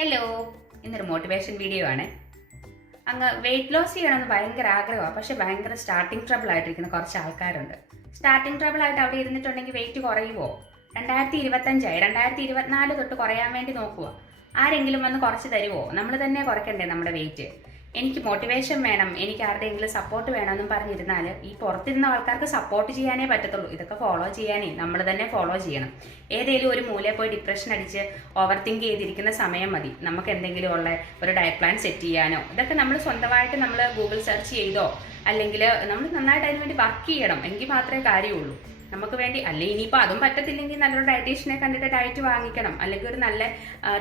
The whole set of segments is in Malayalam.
ഹലോ, ഇന്നൊരു മോട്ടിവേഷൻ വീഡിയോ ആണ്. അങ്ങ് വെയിറ്റ് ലോസ് ചെയ്യണമെന്ന് ഭയങ്കര ആഗ്രഹമാണ്. പക്ഷെ ഭയങ്കര സ്റ്റാർട്ടിങ് ട്രബിൾ ആയിട്ടിരിക്കുന്ന കുറച്ച് ആൾക്കാരുണ്ട്. സ്റ്റാർട്ടിങ് ട്രബിൾ ആയിട്ട് അവിടെ ഇരുന്നിട്ടുണ്ടെങ്കിൽ വെയിറ്റ് കുറയുമോ? 2025 2024 തൊട്ട് കുറയാൻ വേണ്ടി നോക്കുക. ആരെങ്കിലും വന്ന് കുറച്ച് തരുമോ? നമ്മൾ തന്നെ കുറയ്ക്കണ്ടേ നമ്മുടെ വെയിറ്റ്? എനിക്ക് മോട്ടിവേഷൻ വേണം, എനിക്ക് ആരുടെയെങ്കിലും സപ്പോർട്ട് വേണമെന്നും പറഞ്ഞിരുന്നാൽ ഈ പുറത്തിരുന്ന ആൾക്കാർക്ക് സപ്പോർട്ട് ചെയ്യാനേ പറ്റത്തുള്ളൂ. ഇതൊക്കെ ഫോളോ ചെയ്യാനേ നമ്മൾ തന്നെ ഫോളോ ചെയ്യണം. ഏതെങ്കിലും ഒരു മൂലയിൽ പോയി ഡിപ്രഷൻ അടിച്ച് ഓവർ തിങ്ക് ചെയ്തിരിക്കുന്ന സമയം മതി നമുക്ക് എന്തെങ്കിലും ഉള്ള ഒരു ഡയറ്റ് പ്ലാൻ സെറ്റ് ചെയ്യാനോ. ഇതൊക്കെ നമ്മൾ സ്വന്തമായിട്ട് നമ്മൾ ഗൂഗിൾ സെർച്ച് ചെയ്തോ അല്ലെങ്കിൽ നമ്മൾ നന്നായിട്ട് അതിന് വേണ്ടി വർക്ക് ചെയ്യണം. എങ്കിൽ മാത്രമേ കാര്യമുള്ളൂ. നമുക്ക് വേണ്ടി അല്ലെങ്കിൽ ഇനിയിപ്പോൾ അതും പറ്റത്തില്ലെങ്കിൽ നല്ലൊരു ഡയറ്റീഷ്യനെ കണ്ടിട്ട് ഡയറ്റ് വാങ്ങിക്കണം, അല്ലെങ്കിൽ ഒരു നല്ല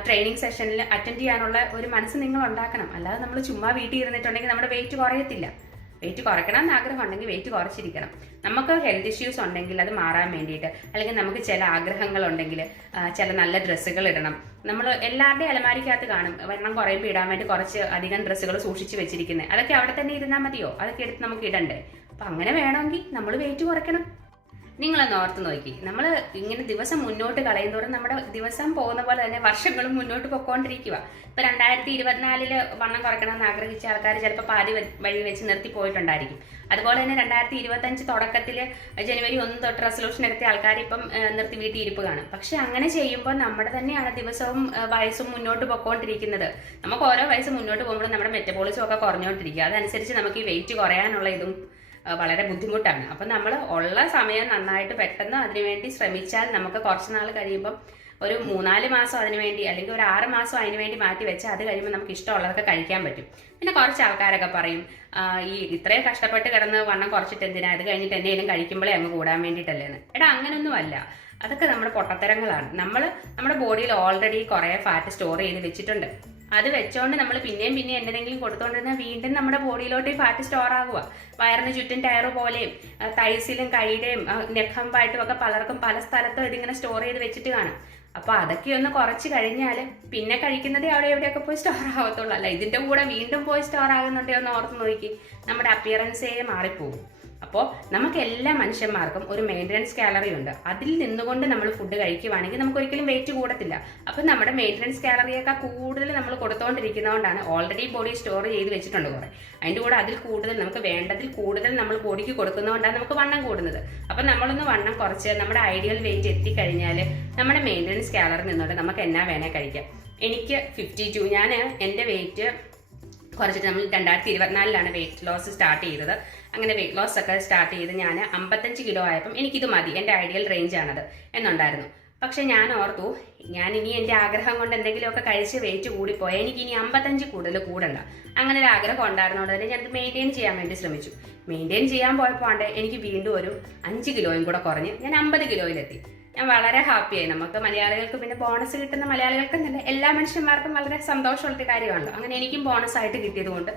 ട്രെയിനിങ് സെഷനിൽ അറ്റൻഡ് ചെയ്യാനുള്ള ഒരു മനസ്സ് നിങ്ങൾ ഉണ്ടാക്കണം. അല്ലാതെ നമ്മൾ ചുമ്മാ വീട്ടിൽ ഇരുന്നിട്ടുണ്ടെങ്കിൽ നമ്മുടെ വെയിറ്റ് കുറയത്തില്ല. വെയിറ്റ് കുറയ്ക്കണം എന്ന് ആഗ്രഹം ഉണ്ടെങ്കിൽ വെയിറ്റ് കുറച്ചിരിക്കണം. നമുക്ക് ഹെൽത്ത് ഇഷ്യൂസ് ഉണ്ടെങ്കിൽ അത് മാറാൻ വേണ്ടിയിട്ട്, അല്ലെങ്കിൽ നമുക്ക് ചില ആഗ്രഹങ്ങളുണ്ടെങ്കിൽ ചില നല്ല ഡ്രസ്സുകൾ ഇടണം. നമ്മൾ എല്ലാവരുടെയും അലമാരിക്കകത്ത് കാണും വണ്ണം കുറയുമ്പോൾ ഇടാൻ വേണ്ടി കുറച്ച് അധികം ഡ്രസ്സുകൾ സൂക്ഷിച്ച് വെച്ചിരിക്കുന്നത്. അതൊക്കെ അവിടെ തന്നെ ഇരുന്നാൽ മതിയോ? അതൊക്കെ എടുത്ത് നമുക്ക് ഇടണ്ടേ? അപ്പം അങ്ങനെ വേണമെങ്കിൽ നമ്മൾ വെയിറ്റ് കുറയ്ക്കണം. നിങ്ങളൊന്ന് ഓർത്ത് നോക്കി, നമ്മൾ ഇങ്ങനെ ദിവസം മുന്നോട്ട് കളയുന്നതോറും നമ്മുടെ ദിവസം പോകുന്ന പോലെ തന്നെ വർഷങ്ങളും മുന്നോട്ട് പൊക്കോണ്ടിരിക്കുക. ഇപ്പൊ 2024 വണ്ണം കുറയ്ക്കണമെന്ന് ആഗ്രഹിച്ച ആൾക്കാർ ചിലപ്പോൾ പാതി വഴി വെച്ച് നിർത്തി പോയിട്ടുണ്ടായിരിക്കും. അതുപോലെ തന്നെ 2025 തുടക്കത്തിൽ ജനുവരി 1 തൊട്ട് റെസൊല്യൂഷൻ എടുത്തിയ ആൾക്കാർ ഇപ്പം നിർത്തി വീട്ടിൽ ഇരിപ്പ് കാണും. പക്ഷെ അങ്ങനെ ചെയ്യുമ്പോൾ നമ്മുടെ തന്നെയാണ് ദിവസവും വയസ്സും മുന്നോട്ട് പൊക്കോണ്ടിരിക്കുന്നത്. നമുക്ക് ഓരോ വയസ്സ് മുന്നോട്ട് പോകുമ്പോഴും നമ്മുടെ മെറ്റബോളിസം ഒക്കെ കുറഞ്ഞുകൊണ്ടിരിക്കുക. അതനുസരിച്ച് നമുക്ക് ഈ വെയിറ്റ് കുറയാനുള്ള ഇതും വളരെ ബുദ്ധിമുട്ടാണ്. അപ്പം നമ്മൾ ഉള്ള സമയം നന്നായിട്ട് പെട്ടെന്ന് അതിനുവേണ്ടി ശ്രമിച്ചാൽ നമുക്ക് കുറച്ച് നാൾ കഴിയുമ്പം ഒരു 3-4 മാസം അതിനുവേണ്ടി, അല്ലെങ്കിൽ ഒരു 6 മാസം അതിനുവേണ്ടി മാറ്റി വെച്ചാൽ അത് കഴിയുമ്പോൾ നമുക്ക് ഇഷ്ടമുള്ളതൊക്കെ കഴിക്കാൻ പറ്റും. പിന്നെ കുറച്ച് ആൾക്കാരൊക്കെ പറയും ഈ ഇത്രയും കഷ്ടപ്പെട്ട് കിടന്ന് വണ്ണം കുറച്ചിട്ട് എന്തിനാ, അത് കഴിഞ്ഞിട്ട് എന്തെങ്കിലും കഴിക്കുമ്പോഴേ അങ്ങ് കൂടാൻ വേണ്ടിയിട്ടല്ലേന്ന്. എടാ, അങ്ങനൊന്നും അല്ല. അതൊക്കെ നമ്മുടെ പൊട്ടത്തരങ്ങളാണ്. നമ്മുടെ ബോഡിയിൽ ഓൾറെഡി കുറേ ഫാറ്റ് സ്റ്റോർ ചെയ്ത് വെച്ചിട്ടുണ്ട്. അത് വെച്ചോണ്ട് നമ്മൾ പിന്നെയും എന്തെങ്കിലും കൊടുത്തോണ്ടിരുന്നാൽ വീണ്ടും നമ്മുടെ ബോഡിയിലോട്ട് ഈ ഫാറ്റ് സ്റ്റോർ ആകുക. വയറിന് ചുറ്റും ടയറ് പോലെയും തൈസിലും കൈയുടെയും നെഖമ്പായിട്ടും ഒക്കെ പലർക്കും പല സ്ഥലത്തും ഇതിങ്ങനെ സ്റ്റോർ ചെയ്ത് വെച്ചിട്ട് കാണും. അപ്പൊ അതൊക്കെ ഒന്ന് കുറച്ച് കഴിഞ്ഞാൽ പിന്നെ കഴിക്കുന്നതേ അവിടെ എവിടെയൊക്കെ പോയി സ്റ്റോർ ആവത്തുള്ളൂ. അല്ല, ഇതിന്റെ കൂടെ വീണ്ടും പോയി സ്റ്റോർ ആകുന്നുണ്ടോ എന്ന് ഓർത്ത് നോക്കി, നമ്മുടെ അപ്പിയറൻസേ മാറിപ്പോകും. അപ്പോൾ നമുക്ക് എല്ലാ മനുഷ്യന്മാർക്കും ഒരു മെയിൻ്റനൻസ് കാലറി ഉണ്ട്. അതിൽ നിന്നുകൊണ്ട് നമ്മൾ ഫുഡ് കഴിക്കുവാണെങ്കിൽ നമുക്ക് ഒരിക്കലും വെയിറ്റ് കൂടത്തില്ല. അപ്പം നമ്മുടെ മെയിൻ്റനൻസ് കാലറിയേക്കാൾ കൂടുതൽ നമ്മൾ കൊടുത്തുകൊണ്ടിരിക്കുന്നതുകൊണ്ടാണ് ഓൾറെഡി ബോഡി സ്റ്റോർ ചെയ്ത് വെച്ചിട്ടുണ്ട് കുറേ. അതിൻ്റെ കൂടെ അതിൽ കൂടുതൽ നമുക്ക് വേണ്ടതിൽ കൂടുതൽ നമ്മൾ ബോഡിക്ക് കൊടുക്കുന്നതുകൊണ്ടാണ് നമുക്ക് വണ്ണം കൂടുന്നത്. അപ്പം നമ്മളൊന്ന് വണ്ണം കുറച്ച് നമ്മുടെ ഐഡിയൽ വെയിറ്റ് എത്തിക്കഴിഞ്ഞാൽ നമ്മുടെ മെയിൻ്റനൻസ് കാലറി നിന്നുകൊണ്ട് നമുക്ക് എന്നാ വേണേൽ കഴിക്കാം. എനിക്ക് 52, ഞാൻ എൻ്റെ വെയിറ്റ് കുറച്ചിട്ട് നമ്മൾ 2024 വെയിറ്റ് ലോസ് സ്റ്റാർട്ട് ചെയ്തത്. അങ്ങനെ വെയിറ്റ് ലോസ് ഒക്കെ സ്റ്റാർട്ട് ചെയ്ത് ഞാൻ 55 കിലോ ആയപ്പം എനിക്കിത് മതി, എൻ്റെ ഐഡിയൽ റേഞ്ചാണത് എന്നുണ്ടായിരുന്നു. പക്ഷെ ഞാൻ ഓർത്തു, ഞാൻ ഇനി എൻ്റെ ആഗ്രഹം കൊണ്ട് എന്തെങ്കിലുമൊക്കെ കഴിച്ച് വെയിറ്റ് കൂടിപ്പോയാൽ എനിക്ക് ഇനി 55 കൂടുതൽ കൂടണ്ട. അങ്ങനെ ഒരു ആഗ്രഹം ഉണ്ടായിരുന്നതുകൊണ്ട് തന്നെ ഞാനത് മെയിൻറ്റെയിൻ ചെയ്യാൻ വേണ്ടി ശ്രമിച്ചു. മെയിൻറ്റെയിൻ ചെയ്യാൻ പോയപ്പോൾ എനിക്ക് വീണ്ടും ഒരു 5 കിലോയും കൂടെ കുറഞ്ഞ് ഞാൻ 50 കിലോയിലെത്തി. ഞാൻ വളരെ ഹാപ്പിയായി. നമുക്ക് മലയാളികൾക്ക്, പിന്നെ ബോണസ് കിട്ടുന്ന മലയാളികൾക്ക് തന്നെ എല്ലാ മനുഷ്യന്മാർക്കും വളരെ സന്തോഷമുള്ളൊരു കാര്യമാണല്ലോ. അങ്ങനെ എനിക്കും ബോണസ് ആയിട്ട് കിട്ടിയത് കൊണ്ട്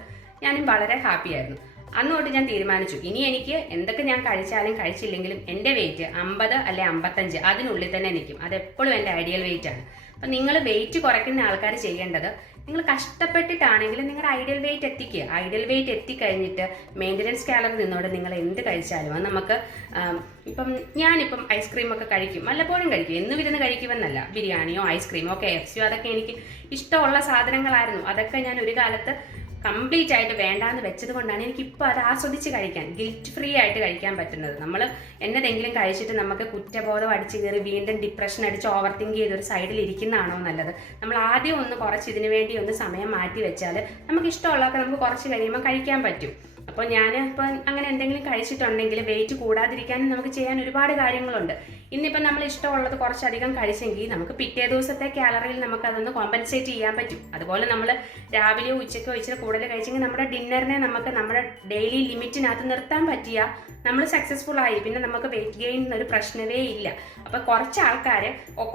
ഞാനും വളരെ ഹാപ്പിയായിരുന്നു. അന്ന് തൊട്ട് ഞാൻ തീരുമാനിച്ചു, ഇനി എനിക്ക് എന്തൊക്കെ ഞാൻ കഴിച്ചാലും കഴിച്ചില്ലെങ്കിലും എൻ്റെ വെയിറ്റ് 50 അല്ലെ 55 അതിനുള്ളിൽ തന്നെ നിൽക്കും. അതെപ്പോഴും എൻ്റെ ഐഡിയൽ വെയിറ്റ് ആണ്. അപ്പം നിങ്ങൾ വെയിറ്റ് കുറയ്ക്കുന്ന ആൾക്കാർ ചെയ്യേണ്ടത്, നിങ്ങൾ കഷ്ടപ്പെട്ടിട്ടാണെങ്കിലും നിങ്ങളുടെ ഐഡിയൽ വെയിറ്റ് എത്തിക്കുക. ഐഡിയൽ വെയിറ്റ് എത്തിക്കഴിഞ്ഞിട്ട് മെയിൻ്റനൻസ് കാലറി നിന്നോട് നിങ്ങൾ എന്ത് കഴിച്ചാലും അത് നമുക്ക് ഞാനിപ്പം ഐസ്ക്രീമൊക്കെ കഴിക്കും, വല്ലപ്പോഴും കഴിക്കും, എന്നും ഇരുന്ന് കഴിക്കുമെന്നല്ല. ബിരിയാണിയോ ഐസ്ക്രീമോ KFCയോ അതൊക്കെ എനിക്ക് ഇഷ്ടമുള്ള സാധനങ്ങളായിരുന്നു. അതൊക്കെ ഞാൻ ഒരു കാലത്ത് കംപ്ലീറ്റ് ആയിട്ട് വേണ്ടാന്ന് വെച്ചത് കൊണ്ടാണ് എനിക്കിപ്പോൾ അത് ആസ്വദിച്ച് കഴിക്കാൻ, ഗിൽറ്റ് ഫ്രീ ആയിട്ട് കഴിക്കാൻ പറ്റുന്നത്. നമ്മൾ എന്നതെങ്കിലും കഴിച്ചിട്ട് നമുക്ക് കുറ്റബോധം അടിച്ച് കയറി വീണ്ടും ഡിപ്രഷൻ അടിച്ച് ഓവർ തിങ്ക് ചെയ്തൊരു സൈഡിൽ ഇരിക്കുന്നതാണോ നല്ലത്? നമ്മൾ ആദ്യം ഒന്ന് കുറച്ച് ഇതിനു വേണ്ടി ഒന്ന് സമയം മാറ്റി വെച്ചാൽ നമുക്ക് ഇഷ്ടമുള്ളതൊക്കെ നമുക്ക് കുറച്ച് കഴിയുമ്പോൾ കഴിക്കാൻ പറ്റും. അപ്പോൾ ഞാൻ ഇപ്പം അങ്ങനെ എന്തെങ്കിലും കഴിച്ചിട്ടുണ്ടെങ്കിൽ വെയിറ്റ് കൂടാതിരിക്കാനും നമുക്ക് ചെയ്യാൻ ഒരുപാട് കാര്യങ്ങളുണ്ട്. ഇന്നിപ്പം നമ്മൾ ഇഷ്ടമുള്ളത് കുറച്ചധികം കഴിച്ചെങ്കിൽ നമുക്ക് പിറ്റേ ദിവസത്തെ കാലറിയിൽ നമുക്ക് അതൊന്ന് കോമ്പൻസേറ്റ് ചെയ്യാൻ പറ്റും. അതുപോലെ നമ്മൾ രാവിലെയോ ഉച്ചയ്ക്കോ ഇച്ചിരി കൂടുതൽ കഴിച്ചെങ്കിൽ നമ്മുടെ ഡിന്നറിനെ നമുക്ക് നമ്മുടെ ഡെയിലി ലിമിറ്റിനകത്ത് നിർത്താൻ പറ്റിയാൽ നമ്മൾ സക്സസ്ഫുൾ ആയി. പിന്നെ നമുക്ക് വെയിറ്റ് ഗെയിൻ എന്നൊരു പ്രശ്നമേ ഇല്ല. അപ്പോൾ കുറച്ച് ആൾക്കാർ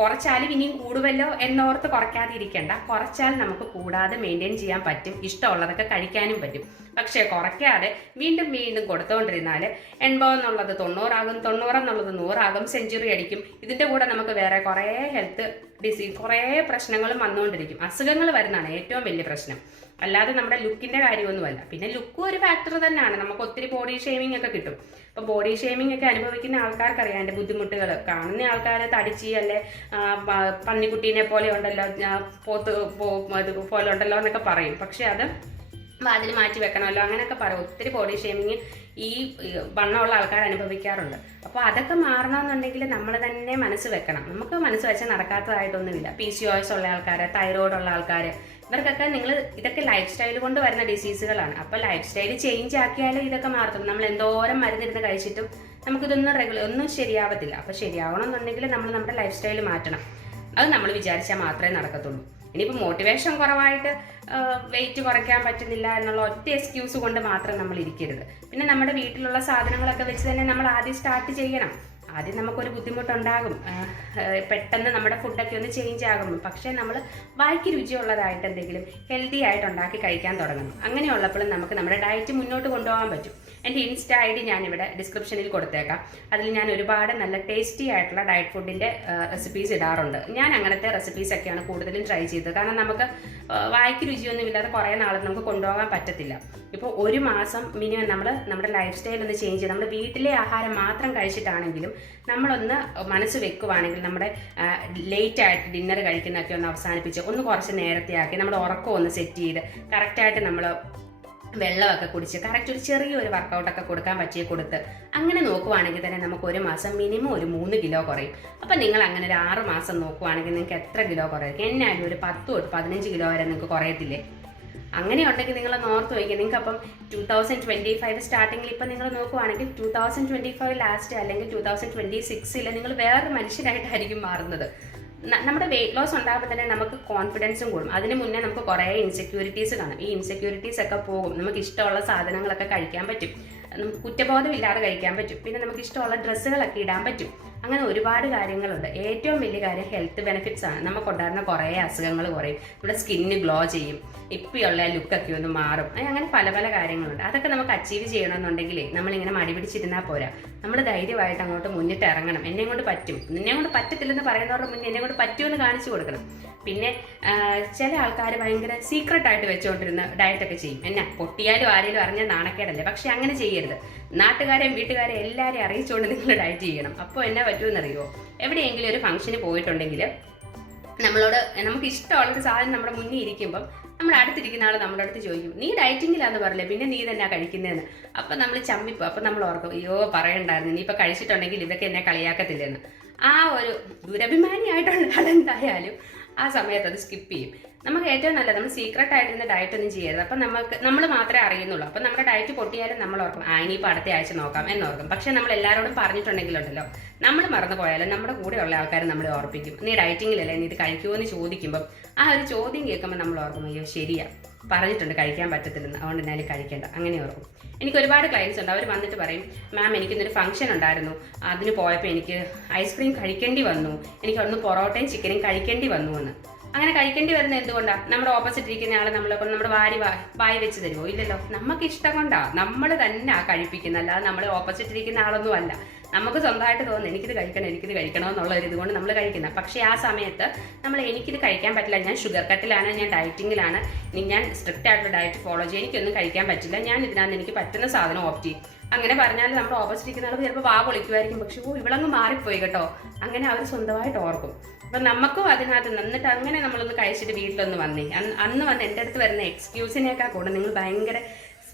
കുറച്ചാലും ഇനിയും കൂടുമല്ലോ എന്നോർത്ത് കുറയ്ക്കാതിരിക്കേണ്ട. കുറച്ചാൽ നമുക്ക് കൂടാതെ മെയിൻറ്റെയിൻ ചെയ്യാൻ പറ്റും, ഇഷ്ടമുള്ളതൊക്കെ കഴിക്കാനും പറ്റും. പക്ഷേ കുറയ്ക്കാതെ വീണ്ടും കൊടുത്തുകൊണ്ടിരുന്നാൽ 80 എന്നുള്ളത് 90 ആകും, 90 എന്നുള്ളത് 100 ആകും, സെഞ്ചുറി അടിക്കും. ഇതിൻ്റെ കൂടെ നമുക്ക് വേറെ കുറേ ഹെൽത്ത് കുറേ പ്രശ്നങ്ങളും വന്നുകൊണ്ടിരിക്കും. അസുഖങ്ങൾ വരുന്നതാണ് ഏറ്റവും വലിയ പ്രശ്നം, അല്ലാതെ നമ്മുടെ ലുക്കിന്റെ കാര്യമൊന്നുമല്ല. പിന്നെ ലുക്കും ഒരു ഫാക്ടർ തന്നെയാണ്. നമുക്ക് ഒത്തിരി ബോഡി ഷേമിംഗ് ഒക്കെ കിട്ടും. ഇപ്പൊ ബോഡി ഷേമിംഗ് ഒക്കെ അനുഭവിക്കുന്ന ആൾക്കാർക്ക് അറിയാം അതിന്റെ ബുദ്ധിമുട്ടുകൾ. കാണുന്ന ആൾക്കാർ തടിച്ചി അല്ലെ പന്നിക്കുട്ടീനെ പോലെ ഉണ്ടല്ലോ, പോത്ത് പോലെ ഉണ്ടല്ലോ എന്നൊക്കെ പറയും. പക്ഷെ അത് വാതിൽ മാറ്റി വെക്കണമല്ലോ അങ്ങനെയൊക്കെ പറയും. ഒത്തിരി ബോഡി ഷേമിങ് ഈ വണ്ണമുള്ള ആൾക്കാർ അനുഭവിക്കാറുണ്ട്. അപ്പോൾ അതൊക്കെ മാറണമെന്നുണ്ടെങ്കിൽ നമ്മൾ തന്നെ മനസ്സ് വെക്കണം. നമുക്ക് മനസ്സ് വെച്ചാൽ നടക്കാത്തതായിട്ടൊന്നുമില്ല. PCOS ഉള്ള ആൾക്കാർ, തൈറോയ്ഡ് ഉള്ള ആൾക്കാർ, ഇവർക്കൊക്കെ ഇതൊക്കെ ലൈഫ് സ്റ്റൈൽ കൊണ്ട് വരുന്ന ഡിസീസുകളാണ്. അപ്പോൾ ലൈഫ് സ്റ്റൈൽ ചേഞ്ച് ആക്കിയാലേ ഇതൊക്കെ മാറത്തുള്ളൂ. നമ്മൾ എന്തോരം മരുന്നിരുന്ന് കഴിച്ചിട്ടും നമുക്കിതൊന്നും ഒന്നും ശരിയാവത്തില്ല. അപ്പോൾ ശരിയാവണമെന്നുണ്ടെങ്കിൽ നമ്മൾ നമ്മുടെ ലൈഫ് സ്റ്റൈൽ മാറ്റണം. അത് നമ്മൾ വിചാരിച്ചാൽ മാത്രമേ നടക്കത്തുള്ളൂ. ഇനിയിപ്പോൾ മോട്ടിവേഷൻ കുറവായിട്ട് വെയിറ്റ് കുറയ്ക്കാൻ പറ്റുന്നില്ല എന്നുള്ള ഒറ്റ എക്സ്ക്യൂസ് കൊണ്ട് മാത്രം നമ്മൾ ഇരിക്കരുത്. പിന്നെ നമ്മുടെ വീട്ടിലുള്ള സാധനങ്ങളൊക്കെ വെച്ച് തന്നെ നമ്മൾ ആദ്യം സ്റ്റാർട്ട് ചെയ്യണം. ആദ്യം നമുക്കൊരു ബുദ്ധിമുട്ടുണ്ടാകും, പെട്ടെന്ന് നമ്മുടെ ഫുഡൊക്കെ ഒന്ന് ചേഞ്ച് ആകും. പക്ഷേ നമ്മൾ വായിക്ക് രുചിയുള്ളതായിട്ട് എന്തെങ്കിലും ഹെൽത്തി ആയിട്ട് ഉണ്ടാക്കി കഴിക്കാൻ തുടങ്ങണം. അങ്ങനെയുള്ളപ്പോഴും നമുക്ക് നമ്മുടെ ഡയറ്റ് മുന്നോട്ട് കൊണ്ടുപോകാൻ പറ്റും. എൻ്റെ ഇൻസ്റ്റാ ID ഞാനിവിടെ ഡിസ്ക്രിപ്ഷനിൽ കൊടുത്തേക്കാം. അതിൽ ഞാൻ ഒരുപാട് നല്ല ടേസ്റ്റി ആയിട്ടുള്ള ഡയറ്റ് ഫുഡിൻ്റെ റെസിപ്പീസ് ഇടാറുണ്ട്. ഞാൻ അങ്ങനത്തെ റെസിപ്പീസൊക്കെയാണ് കൂടുതലും ട്രൈ ചെയ്തത്. കാരണം നമുക്ക് വായിക്ക് രുചിയൊന്നും ഇല്ലാതെ കുറേ നാൾ നമുക്ക് കൊണ്ടുപോകാൻ പറ്റത്തില്ല. ഇപ്പോൾ ഒരു മാസം മിനിമം നമ്മുടെ ലൈഫ് സ്റ്റൈൽ ഒന്ന് ചേഞ്ച് ചെയ്ത് നമ്മുടെ വീട്ടിലെ ആഹാരം മാത്രം കഴിച്ചിട്ടാണെങ്കിലും നമ്മളൊന്ന് മനസ്സ് വെക്കുവാണെങ്കിൽ നമ്മുടെ ലേറ്റ് ആയിട്ട് ഡിന്നർ കഴിക്കുന്നതൊക്കെ ഒന്ന് അവസാനിപ്പിച്ച് ഒന്ന് കുറച്ച് നേരത്തെ ആക്കി നമ്മുടെ ഉറക്കം ഒന്ന് സെറ്റ് ചെയ്ത് കറക്റ്റായിട്ട് നമ്മൾ വെള്ളമൊക്കെ കുടിച്ച് കറക്റ്റ് ഒരു ചെറിയൊരു വർക്കൗട്ടൊക്കെ കൊടുക്കാൻ കൊടുത്ത് അങ്ങനെ നോക്കുവാണെങ്കിൽ തന്നെ നമുക്ക് ഒരു മാസം മിനിമം ഒരു 3 കിലോ കുറയും. അപ്പം നിങ്ങൾ അങ്ങനെ ഒരു 6 മാസം നോക്കുവാണെങ്കിൽ നിങ്ങൾക്ക് എത്ര കിലോ കുറയും? എന്നാലും ഒരു 10 തൊട്ട് 15 കിലോ വരെ നിങ്ങൾക്ക് കുറയത്തില്ലേ? അങ്ങനെ ഉണ്ടെങ്കിൽ നിങ്ങൾ ഓർത്ത് വയ്ക്കുക. നിങ്ങൾക്ക് അപ്പം 2025 സ്റ്റാർട്ടിങ്ങിൽ ഇപ്പം നിങ്ങൾ നോക്കുവാണെങ്കിൽ 2025 ലാസ്റ്റ് അല്ലെങ്കിൽ 2026 നിങ്ങൾ വേറൊരു മനുഷ്യരായിട്ടായിരിക്കും മാറുന്നത്. നമ്മുടെ വെയിറ്റ് ലോസ് ഉണ്ടാകുമ്പോൾ തന്നെ നമുക്ക് കോൺഫിഡൻസും കൂടും. അതിന് മുന്നേ നമുക്ക് കുറേ ഇൻസെക്യൂരിറ്റീസ് കാണും. ഈ ഇൻസെക്യൂരിറ്റീസ് ഒക്കെ പോകും. നമുക്ക് ഇഷ്ടമുള്ള സാധനങ്ങളൊക്കെ കഴിക്കാൻ പറ്റും. നമുക്ക് കുറ്റബോധം ഇല്ലാതെ കഴിക്കാൻ പറ്റും. പിന്നെ നമുക്ക് ഇഷ്ടമുള്ള ഡ്രസ്സുകളൊക്കെ ഇടാൻ പറ്റും. അങ്ങനെ ഒരുപാട് കാര്യങ്ങളുണ്ട്. ഏറ്റവും വലിയ കാര്യം ഹെൽത്ത് ബെനിഫിറ്റ്സ് ആണ്. നമുക്കുണ്ടായിരുന്ന കുറേ അസുഖങ്ങൾ കുറയും. നമ്മുടെ സ്കിന്ന് ഗ്ലോ ചെയ്യും. ഇപ്പോഴുള്ള ലുക്കൊക്കെ ഒന്ന് മാറും. അങ്ങനെ പല പല കാര്യങ്ങളുണ്ട്. അതൊക്കെ നമുക്ക് അച്ചീവ് ചെയ്യണമെന്നുണ്ടെങ്കിൽ നമ്മളിങ്ങനെ മടി പിടിച്ചിരുന്നാൽ പോരാ. നമ്മൾ ധൈര്യമായിട്ട് അങ്ങോട്ട് മുന്നിട്ട് ഇറങ്ങണം. എന്നെ കൊണ്ട് പറ്റും, നിന്നെ കൊണ്ട് പറ്റത്തില്ലെന്ന് പറയുന്നവരുടെ മുന്നേ എന്നെ കൊണ്ട് പറ്റുമെന്ന് കാണിച്ചു കൊടുക്കണം. പിന്നെ ചില ആൾക്കാർ ഭയങ്കര സീക്രട്ടായിട്ട് വെച്ചുകൊണ്ടിരുന്ന ഡയറ്റൊക്കെ ചെയ്യും. എന്നാ പൊട്ടിയാലും ആരെങ്കിലും അറിഞ്ഞാൽ നാണക്കേടല്ലേ? പക്ഷെ അങ്ങനെ ചെയ്യരുത്. നാട്ടുകാരെയും വീട്ടുകാരെയും എല്ലാവരെയും അറിയിച്ചുകൊണ്ട് നിങ്ങൾ ഡയറ്റ് ചെയ്യണം. അപ്പോൾ എന്നാ പറ്റുമെന്നറിയുമോ? എവിടെയെങ്കിലും ഒരു ഫംഗ്ഷന് പോയിട്ടുണ്ടെങ്കിൽ നമുക്ക് ഇഷ്ടമുള്ളൊരു സാധനം നമ്മുടെ മുന്നിൽ ഇരിക്കുമ്പം നമ്മുടെ അടുത്തിരിക്കുന്ന ആൾ നമ്മുടെ അടുത്ത് ചോദിക്കും, നീ ഡയറ്റിങ്ങിലാന്ന് പറയില്ലേ, പിന്നെ നീ തന്നെ കഴിക്കുന്നതെന്ന്. അപ്പം നമ്മൾ ചമ്മിപ്പോൾ. അപ്പം നമ്മൾ ഓർക്കും, അയ്യോ പറയണ്ടായിരുന്നു, നീ ഇപ്പം കഴിച്ചിട്ടുണ്ടെങ്കിൽ ഇതൊക്കെ എന്നെ കളിയാക്കത്തില്ലെന്ന്. ആ ഒരു ദുരഭിമാനിയായിട്ടുള്ള ആളെന്തായാലും ആ സമയത്ത് അത് സ്കിപ്പ് ചെയ്യും. നമുക്ക് ഏറ്റവും നല്ലത് നമ്മൾ സീക്രട്ട് ആയിട്ടിരുന്ന ഡയറ്റ് ഒന്നും ചെയ്യരുത്. അപ്പം നമ്മൾ മാത്രമേ അറിയുന്നുള്ളൂ. അപ്പം നമ്മുടെ ഡയറ്റ് പൊട്ടിയാലും നമ്മൾ ഓർക്കും, ഇനിയിപ്പോൾ അടുത്ത ആഴ്ച നോക്കാം എന്നോർക്കും. പക്ഷെ നമ്മൾ എല്ലാവരോടും പറഞ്ഞിട്ടുണ്ടെങ്കിലുണ്ടല്ലോ, നമ്മൾ മറന്നു പോയാലും നമ്മുടെ കൂടെയുള്ള ആൾക്കാർ നമ്മളെ ഓർപ്പിക്കും. നീ ഡയറ്റിങ്ങിലല്ലേ, നീ ഇത് കഴിക്കുമോ എന്ന് ചോദിക്കുമ്പോൾ ആ ഒരു ചോദ്യം കേൾക്കുമ്പോൾ നമ്മൾ ഓർക്കും, അയ്യോ ശരിയാ പറഞ്ഞിട്ടുണ്ട് കഴിക്കാൻ പറ്റത്തില്ലെന്ന്, അതുകൊണ്ട് എന്നാലും കഴിക്കേണ്ട, അങ്ങനെ ഓർക്കും. എനിക്ക് ഒരുപാട് ക്ലയൻസ് ഉണ്ട്. അവർ വന്നിട്ട് പറയും, മാം എനിക്കിന്നൊരു ഫംഗ്ഷൻ ഉണ്ടായിരുന്നു, അതിന് പോയപ്പോൾ എനിക്ക് ഐസ്ക്രീം കഴിക്കേണ്ടി വന്നു, എനിക്ക് അവിടുന്ന് പൊറോട്ടയും ചിക്കനും കഴിക്കേണ്ടി വന്നു എന്ന്. അങ്ങനെ കഴിക്കേണ്ടി വരുന്നത് എന്തുകൊണ്ടാണ്? നമ്മുടെ ഓപ്പോസിറ്റ് ഇരിക്കുന്ന ആളെ നമ്മുടെ വായി വെച്ച് തരുമോ? ഇല്ലല്ലോ. നമുക്ക് ഇഷ്ടം കൊണ്ടാണ് നമ്മൾ തന്നെ കഴിപ്പിക്കുന്നത്, അല്ലാതെ നമ്മളെ ഓപ്പോസിറ്റ് ഇരിക്കുന്ന ആളൊന്നും അല്ല. നമുക്ക് സ്വന്തമായിട്ട് തോന്നുന്നു എനിക്കിത് കഴിക്കണം എന്നുള്ള ഒരു ഇതുകൊണ്ട് നമ്മൾ കഴിക്കുന്നത്. പക്ഷേ ആ സമയത്ത് എനിക്കിത് കഴിക്കാൻ പറ്റില്ല, ഞാൻ ഷുഗർ കട്ടിലാണ്, ഞാൻ ഡയറ്റിങ്ങിലാണ്, ഞാൻ സ്ട്രിക്റ്റ് ആയിട്ടുള്ള ഡയറ്റ് ഫോളോ ചെയ്യും, എനിക്കൊന്നും കഴിക്കാൻ പറ്റില്ല, ഞാൻ ഇതിനകത്ത് എനിക്ക് പറ്റുന്ന സാധനം ഓപ്റ്റ് ചെയ്യും. അങ്ങനെ പറഞ്ഞാൽ നമ്മുടെ ഓപ്പോസിറ്റ് ഇരിക്കുന്ന ആൾ ചിലപ്പോൾ വാ പൊളിക്കുമായിരിക്കും. പക്ഷേ ഇവളങ്ങ് മാറിപ്പോയി കേട്ടോ, അങ്ങനെ അവർ സ്വന്തമായിട്ട് ഓർക്കും. അപ്പം നമുക്കും അതിനകത്ത് നിന്നിട്ട് അങ്ങനെ നമ്മളൊന്ന് കഴിച്ചിട്ട് വീട്ടിലൊന്ന് വന്നേ, അന്ന് വന്ന് എൻ്റെ അടുത്ത് വരുന്ന എക്സ്ക്യൂസിനേക്കാൾ കൂടെ നിങ്ങൾ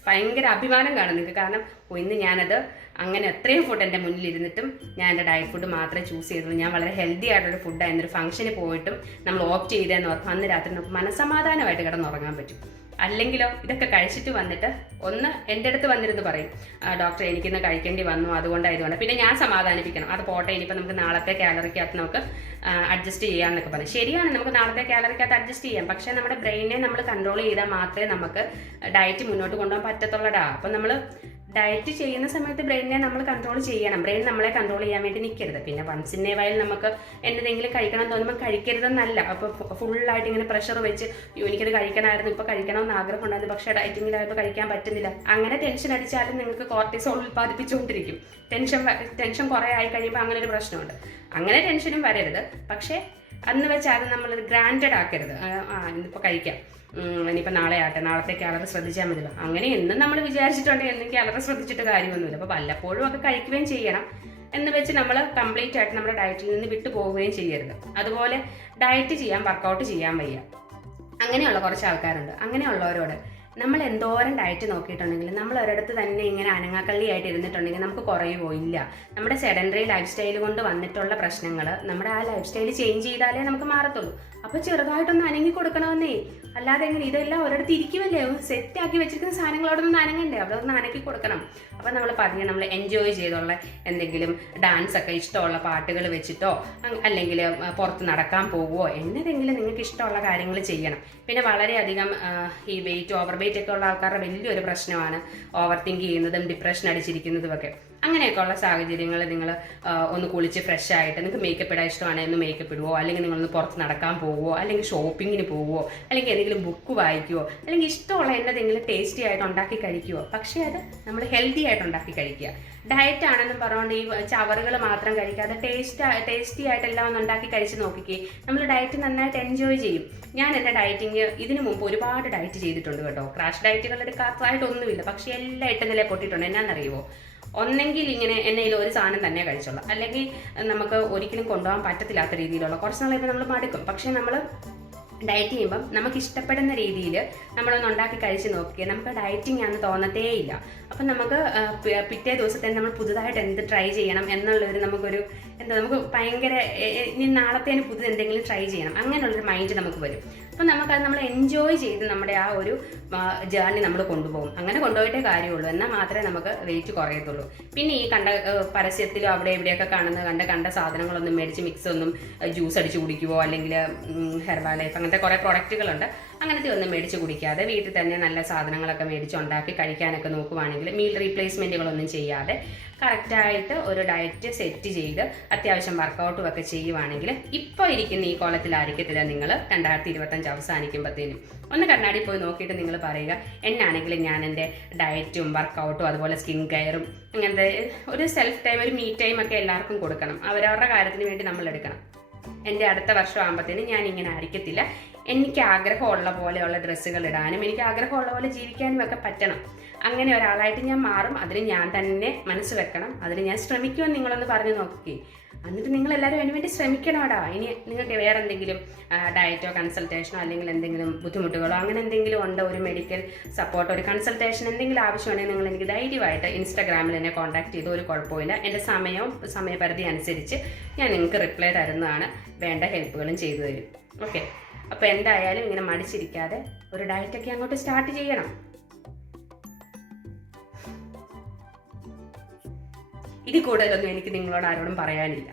ഭയങ്കര അഭിമാനം കാണും നിങ്ങൾക്ക്. കാരണം ഇന്ന് ഞാനത് അങ്ങനെ എത്രയും ഫുഡ് എൻ്റെ മുന്നിലിരുന്നിട്ടും ഞാൻ എൻ്റെ ഡയറ്റ് ഫുഡ് മാത്രമേ ചൂസ് ചെയ്തുള്ളൂ, ഞാൻ വളരെ ഹെൽത്തി ആയിട്ടൊരു ഫുഡായിരുന്നൊരു ഫംഗ്ഷന് പോയിട്ടും നമ്മൾ ഓപ്റ്റ് ചെയ്തതെന്ന് ഓർക്കും. അന്ന് രാത്രി നമുക്ക് മനസ്സമാധാനമായിട്ട് കിടന്നുറങ്ങാൻ പറ്റും. അല്ലെങ്കിലോ ഇതൊക്കെ കഴിച്ചിട്ട് വന്നിട്ട് ഒന്ന് എൻ്റെ അടുത്ത് വന്നിരുന്ന് പറയും, ഡോക്ടർ എനിക്കിന്ന് കഴിക്കേണ്ടി വന്നു, അതുകൊണ്ടായതുകൊണ്ട്. പിന്നെ ഞാൻ സമാധാനിപ്പിക്കണം, അത് പോട്ടെ, ഇനിയിപ്പോൾ നമുക്ക് നാളത്തെ കാലറിക്കകത്ത് നമുക്ക് അഡ്ജസ്റ്റ് ചെയ്യാമെന്നൊക്കെ പറയും. ശരിയാണ്, നമുക്ക് നാളത്തെ കാലറിക്കകത്ത് അഡ്ജസ്റ്റ് ചെയ്യാം. പക്ഷേ നമ്മുടെ ബ്രെയിനെ നമ്മൾ കൺട്രോൾ ചെയ്താൽ മാത്രമേ നമുക്ക് ഡയറ്റ് മുന്നോട്ട് കൊണ്ടുപോകാൻ പറ്റത്തുള്ളടാ. അപ്പം നമ്മൾ ഡയറ്റ് ചെയ്യുന്ന സമയത്ത് ബ്രെയിനിനെ നമ്മൾ കൺട്രോൾ ചെയ്യണം. ബ്രെയിൻ നമ്മളെ കൺട്രോൾ ചെയ്യാൻ വേണ്ടി നിൽക്കരുത്. പിന്നെ വൺസ് ഇൻ എ വൈൽ നമുക്ക് എന്തെങ്കിലും കഴിക്കണം തോന്നുമ്പോൾ കഴിക്കരുതെന്നല്ല. അപ്പോൾ ഫുള്ളായിട്ട് ഇങ്ങനെ പ്രഷർ വെച്ച് എനിക്കത് കഴിക്കണമായിരുന്നു, ഇപ്പോൾ കഴിക്കണമെന്ന് ആഗ്രഹം ഉണ്ടായിരുന്നു, പക്ഷേ ഡയറ്റിങ്ങിലായപ്പോൾ കഴിക്കാൻ പറ്റുന്നില്ല, അങ്ങനെ ടെൻഷൻ അടിച്ചാലും നിങ്ങൾക്ക് കോർട്ടിസോൾ ഉൽപ്പാദിപ്പിച്ചുകൊണ്ടിരിക്കും. ടെൻഷൻ കുറേ ആയി കഴിയുമ്പോൾ അങ്ങനെ ഒരു പ്രശ്നമുണ്ട്. അങ്ങനെ ടെൻഷനും വരരുത്. പക്ഷേ അന്ന് വെച്ച് അത് നമ്മളത് ഗ്രാൻഡഡ് ആക്കരുത്. ഇന്നിപ്പോൾ കഴിക്കാം, ഇനിയിപ്പോൾ നാളെ ആട്ടെ, നാളത്തെ കാലറി ശ്രദ്ധിച്ചാൽ മതിയല്ലോ. അങ്ങനെ എന്നും നമ്മൾ വിചാരിച്ചിട്ടുണ്ടെങ്കിൽ എന്നും കാലറി ശ്രദ്ധിച്ചിട്ട് കാര്യമൊന്നുമില്ല. അപ്പോൾ വല്ലപ്പോഴും ഒക്കെ കഴിക്കുകയും ചെയ്യണം എന്ന് വെച്ച് നമ്മൾ കംപ്ലീറ്റ് ആയിട്ട് നമ്മുടെ ഡയറ്റിൽ നിന്ന് വിട്ടു പോവുകയും ചെയ്യരുത്. അതുപോലെ ഡയറ്റ് ചെയ്യാൻ, വർക്കൗട്ട് ചെയ്യാൻ വയ്യ, അങ്ങനെയുള്ള കുറച്ച് ആൾക്കാരുണ്ട്. അങ്ങനെയുള്ളവരോട് നമ്മൾ എന്തോരം ഡയറ്റ് നോക്കിയിട്ടുണ്ടെങ്കിൽ നമ്മൾ ഒരിടത്ത് തന്നെ ഇങ്ങനെ അനങ്ങാക്കള്ളിയായിട്ട് ഇരുന്നിട്ടുണ്ടെങ്കിൽ നമുക്ക് കുറയുമോ? ഇല്ല. നമ്മുടെ സെഡൻഡറി ലൈഫ് സ്റ്റൈൽ കൊണ്ട് വന്നിട്ടുള്ള പ്രശ്നങ്ങൾ നമ്മുടെ ആ ലൈഫ് സ്റ്റൈൽ ചേഞ്ച് ചെയ്താലേ നമുക്ക് മാറത്തുള്ളൂ. അപ്പോൾ ചെറുതായിട്ടൊന്ന് അനങ്ങി കൊടുക്കണമെന്നേ, അല്ലാതെ എങ്ങനെ ഇതെല്ലാം ഒരിടത്ത് ഇരിക്കുമല്ലേ, സെറ്റാക്കി വെച്ചിരിക്കുന്ന സാധനങ്ങളോടൊന്നും അനങ്ങണ്ടേ, അവിടെ ഒന്ന് അനക്കി കൊടുക്കണം. അപ്പോൾ നമ്മൾ പതിയെ നമ്മൾ എൻജോയ് ചെയ്തുള്ള എന്തെങ്കിലും ഡാൻസ് ഒക്കെ ഇഷ്ടമുള്ള പാട്ടുകൾ വെച്ചിട്ടോ അല്ലെങ്കിൽ പുറത്ത് നടക്കാൻ പോവുമോ, എന്നതെങ്കിലും നിങ്ങൾക്ക് ഇഷ്ടമുള്ള കാര്യങ്ങൾ ചെയ്യണം. പിന്നെ വളരെയധികം ഈ ഓവർ വെയിറ്റ് ഒക്കെ ഉള്ള ആൾക്കാരുടെ വലിയൊരു പ്രശ്നമാണ് ഓവർ തിങ്ക് ചെയ്യുന്നതും ഡിപ്രഷൻ അടിച്ചിരിക്കുന്നതും ഒക്കെ. അങ്ങനെയൊക്കെയുള്ള സാഹചര്യങ്ങൾ നിങ്ങൾ ഒന്ന് കുളിച്ച് ഫ്രഷ് ആയിട്ട്, നിങ്ങൾക്ക് മേക്കപ്പ് ഇടാൻ ഇഷ്ടമാണെങ്കിൽ ഒന്ന് മേക്കപ്പ് ഇടുവോ, അല്ലെങ്കിൽ നിങ്ങളൊന്ന് പുറത്ത് നടക്കാൻ പോവുമോ, അല്ലെങ്കിൽ ഷോപ്പിങ്ങിന് പോവുമോ, അല്ലെങ്കിൽ എന്തെങ്കിലും ബുക്ക് വായിക്കുവോ, അല്ലെങ്കിൽ ഇഷ്ടമുള്ള എന്നതെങ്കിലും ടേസ്റ്റി ആയിട്ട് ഉണ്ടാക്കി കഴിക്കുവോ. പക്ഷേ അത് നമ്മൾ ഹെൽത്തി ആയിട്ട് ഉണ്ടാക്കി കഴിക്കുക. ഡയറ്റ് ആണെന്നും പറഞ്ഞുകൊണ്ട് ഈ ചവറുകൾ മാത്രം കഴിക്കാതെ ടേസ്റ്റി ആയിട്ടെല്ലാം ഒന്ന് ഉണ്ടാക്കി കഴിച്ച് നോക്കിക്കേ. നമ്മൾ ഡയറ്റ് നന്നായിട്ട് എൻജോയ് ചെയ്യും. ഞാൻ എൻ്റെ ഡയറ്റിങ് ഇതിനു മുമ്പ് ഒരുപാട് ഡയറ്റ് ചെയ്തിട്ടുണ്ട് കേട്ടോ. ക്രാഷ് ഡയറ്റുകൾ എടുക്കാത്തതായിട്ടൊന്നുമില്ല, പക്ഷേ എല്ലാം ഇട്ടുന്നില്ലേ പൊട്ടിയിട്ടുണ്ട്. എന്നാണെന്നറിയുമോ? ഒന്നെങ്കിൽ ഇങ്ങനെ എന്നതിൽ ഒരു സാധനം തന്നെ കഴിച്ചോളൂ, അല്ലെങ്കിൽ നമുക്ക് ഒരിക്കലും കൊണ്ടുപോകാൻ പറ്റത്തില്ലാത്ത രീതിയിലുള്ള കുറച്ച് നാൾ നമ്മൾ മടുക്കും. പക്ഷേ നമ്മൾ ഡയറ്റ് ചെയ്യുമ്പം നമുക്ക് ഇഷ്ടപ്പെടുന്ന രീതിയിൽ നമ്മളൊന്ന് ഉണ്ടാക്കി കഴിച്ച് നോക്കിയാൽ നമുക്ക് ഡയറ്റിംഗ് ആണെന്ന് തോന്നത്തേ ഇല്ല. അപ്പം നമുക്ക് പിറ്റേ ദിവസത്തെ നമ്മൾ പുതുതായിട്ട് എന്ത് ട്രൈ ചെയ്യണം എന്നുള്ളൊരു നമുക്ക് ഭയങ്കര ഇനി നാളത്തേന് പുതിയ എന്തെങ്കിലും ട്രൈ ചെയ്യണം അങ്ങനെയുള്ളൊരു മൈൻഡ് നമുക്ക് വരും. അപ്പം നമുക്കത് നമ്മൾ എൻജോയ് ചെയ്ത് നമ്മുടെ ആ ഒരു ജേർണി നമ്മൾ കൊണ്ടുപോകും. അങ്ങനെ കൊണ്ടുപോയിട്ടേ കാര്യമുള്ളൂ, എന്നാൽ മാത്രമേ നമുക്ക് വെയിറ്റ് കുറയത്തുള്ളൂ. പിന്നെ ഈ പരസ്യത്തിലും അവിടെ ഇവിടെയൊക്കെ കണ്ട സാധനങ്ങളൊന്നും മേടിച്ച് മിക്സ് ഒന്നും ജ്യൂസ് അടിച്ച് കുടിക്കുവോ, അല്ലെങ്കിൽ ഹെർബാ ലൈഫ് അങ്ങനത്തെ കുറേ പ്രൊഡക്റ്റുകളുണ്ട്, അങ്ങനത്തെ ഒന്നും മേടിച്ച് കുടിക്കാതെ വീട്ടിൽ തന്നെ നല്ല സാധനങ്ങളൊക്കെ മേടിച്ച് ഉണ്ടാക്കി കഴിക്കാനൊക്കെ നോക്കുവാണെങ്കിൽ, മീൽ റീപ്ലേസ്മെൻറ്റുകളൊന്നും ചെയ്യാതെ കറക്റ്റായിട്ട് ഒരു ഡയറ്റ് സെറ്റ് ചെയ്ത് അത്യാവശ്യം വർക്കൗട്ടും ഒക്കെ ചെയ്യുവാണെങ്കിൽ ഇപ്പോൾ ഇരിക്കുന്ന ഈ കോലത്തിലായിരിക്കത്തില്ല നിങ്ങൾ 2025 അവസാനിക്കുമ്പോഴത്തേനും. ഒന്ന് കണ്ണാടി പോയി നോക്കിയിട്ട് നിങ്ങൾ പറയുക, എന്നാണെങ്കിലും ഞാൻ എൻ്റെ ഡയറ്റും വർക്കൗട്ടും അതുപോലെ സ്കിൻ കെയറും അങ്ങനത്തെ ഒരു സെൽഫ് ടൈം, ഒരു മീ ടൈം ഒക്കെ എല്ലാവർക്കും കൊടുക്കണം. അവരവരുടെ കാര്യത്തിന് വേണ്ടി നമ്മൾ എടുക്കണം. എൻ്റെ അടുത്ത വർഷം ആകുമ്പോഴത്തേനും ഞാൻ ഇങ്ങനെ ആയിരിക്കത്തില്ല. എനിക്ക് ആഗ്രഹമുള്ള പോലെയുള്ള ഡ്രസ്സുകൾ ഇടാനും എനിക്ക് ആഗ്രഹമുള്ള പോലെ ജീവിക്കാനും ഒക്കെ പറ്റണം. അങ്ങനെ ഒരാളായിട്ട് ഞാൻ മാറും. അതിന് ഞാൻ തന്നെ മനസ്സ് വെക്കണം, അതിന് ഞാൻ ശ്രമിക്കുമെന്ന് നിങ്ങളൊന്ന് പറഞ്ഞു നോക്കി. എന്നിട്ട് നിങ്ങളെല്ലാവരും അതിന് വേണ്ടി ശ്രമിക്കണോടാ. ഇനി നിങ്ങൾക്ക് വേറെ എന്തെങ്കിലും ഡയറ്റോ കൺസൾട്ടേഷനോ അല്ലെങ്കിൽ എന്തെങ്കിലും ബുദ്ധിമുട്ടുകളോ അങ്ങനെ എന്തെങ്കിലും ഉണ്ടോ, ഒരു മെഡിക്കൽ സപ്പോർട്ടോ ഒരു കൺസൾട്ടേഷൻ എന്തെങ്കിലും ആവശ്യമുണ്ടെങ്കിൽ നിങ്ങൾ എനിക്ക് ധൈര്യമായിട്ട് ഇൻസ്റ്റാഗ്രാമിൽ എന്നെ കോൺടാക്ട് ചെയ്ത് ഒരു കുഴപ്പമില്ല. എൻ്റെ സമയപരിധി അനുസരിച്ച് ഞാൻ നിങ്ങൾക്ക് റിപ്ലൈ തരുന്നതാണ്, വേണ്ട ഹെൽപ്പുകളും ചെയ്തു തരും. ഓക്കെ, അപ്പോൾ എന്തായാലും ഇങ്ങനെ മടിച്ചിരിക്കാതെ ഒരു ഡയറ്റൊക്കെ അങ്ങോട്ട് സ്റ്റാർട്ട് ചെയ്യണം. ഇതിൽ കൂടുതലൊന്നും എനിക്ക് നിങ്ങളോട് ആരോടും പറയാനില്ല.